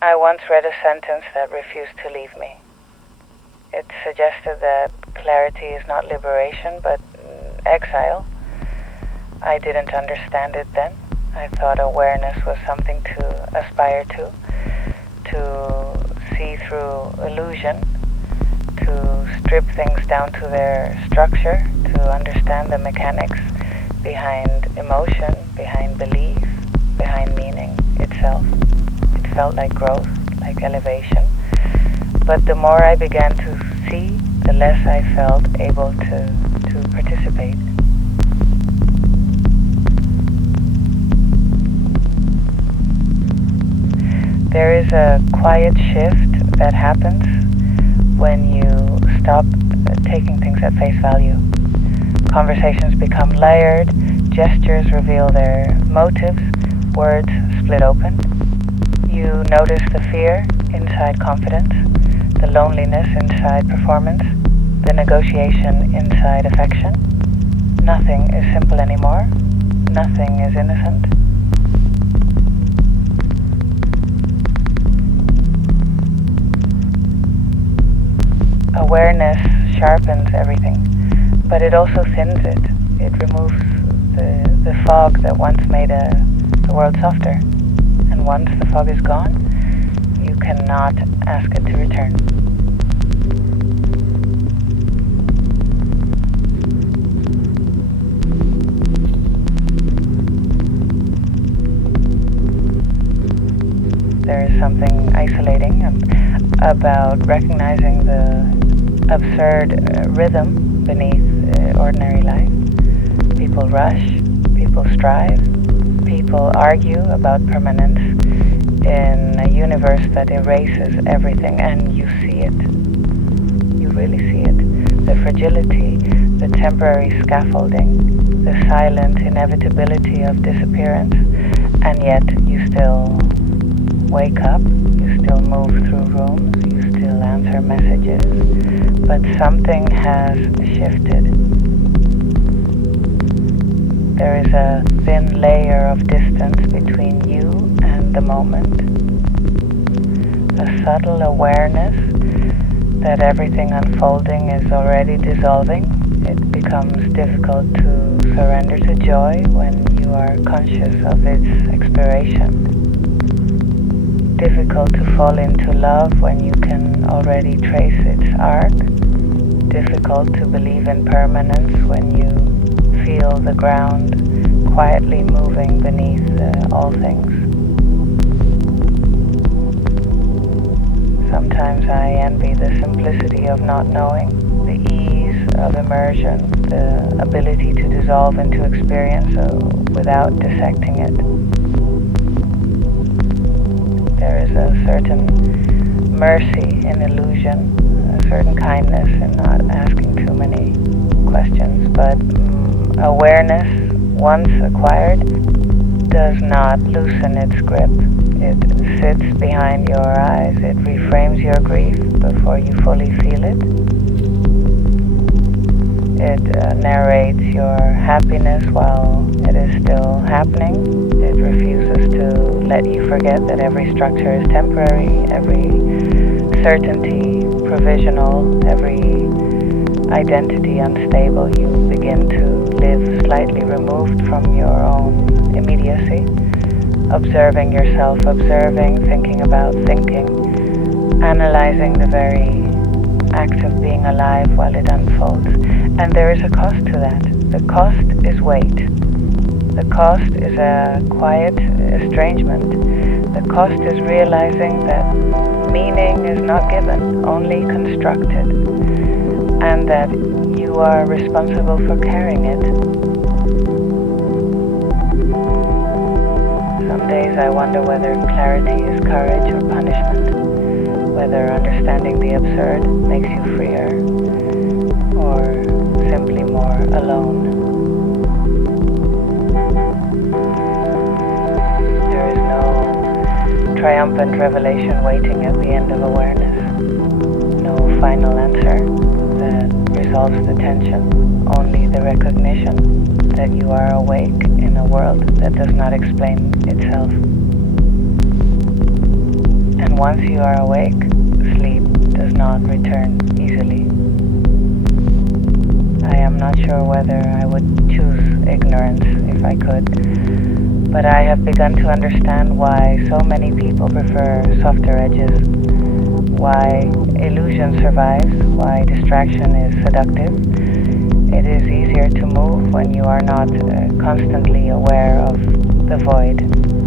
I once read a sentence that refused to leave me. It suggested that clarity is not liberation, but exile. I didn't understand it then. I thought awareness was something to aspire to see through illusion, to strip things down to their structure, to understand the mechanics behind emotion, behind belief, behind meaning itself. It felt like growth, like elevation. But the more I began to see, the less I felt able to participate. There is a quiet shift that happens when you stop taking things at face value. Conversations become layered, gestures reveal their motives, words split open. You notice the fear inside confidence, the loneliness inside performance, the negotiation inside affection. Nothing is simple anymore. Nothing is innocent. Awareness sharpens everything, but it also thins it. It removes the fog that once made the world softer. And once the fog is gone, you cannot ask it to return. There is something isolating about recognizing the absurd rhythm beneath ordinary life. People rush, people strive, people argue about permanence in a universe that erases everything, and you see it. You really see it. The fragility, the temporary scaffolding, the silent inevitability of disappearance, and yet you still wake up, you still move through rooms, you still answer messages, but something has shifted. There is a thin layer of distance between you and the moment. A subtle awareness that everything unfolding is already dissolving. It becomes difficult to surrender to joy when you are conscious of its expiration. Difficult to fall into love when you can already trace its arc. Difficult to believe in permanence when you feel the ground quietly moving beneath all things. Sometimes I envy the simplicity of not knowing, the ease of immersion, the ability to dissolve into experience without dissecting it. There is a certain mercy in illusion, a certain kindness in not asking too many questions, but awareness, once acquired, does not loosen its grip. It sits behind your eyes. It reframes your grief before you fully feel it. It narrates your happiness while it is still happening. It refuses to let you forget that every structure is temporary, every certainty provisional, every identity unstable. You begin to live slightly removed from your own immediacy, observing yourself observing, thinking about thinking, analyzing the very act of being alive while it unfolds. And there is a cost to that. The cost is weight. The cost is a quiet estrangement. The cost is realizing that meaning is not given, only constructed, and that you are responsible for carrying it. Some days I wonder whether clarity is courage or punishment, whether understanding the absurd makes you freer or simply more alone. There is no triumphant revelation waiting at the end of awareness, no final answer that resolves the tension, only the recognition that you are awake in a world that does not explain itself. And once you are awake, sleep does not return easily. I am not sure whether I would choose ignorance if I could, but I have begun to understand why so many people prefer softer edges, why illusion survives, why distraction is seductive. It is easier to move when you are not constantly aware of the void.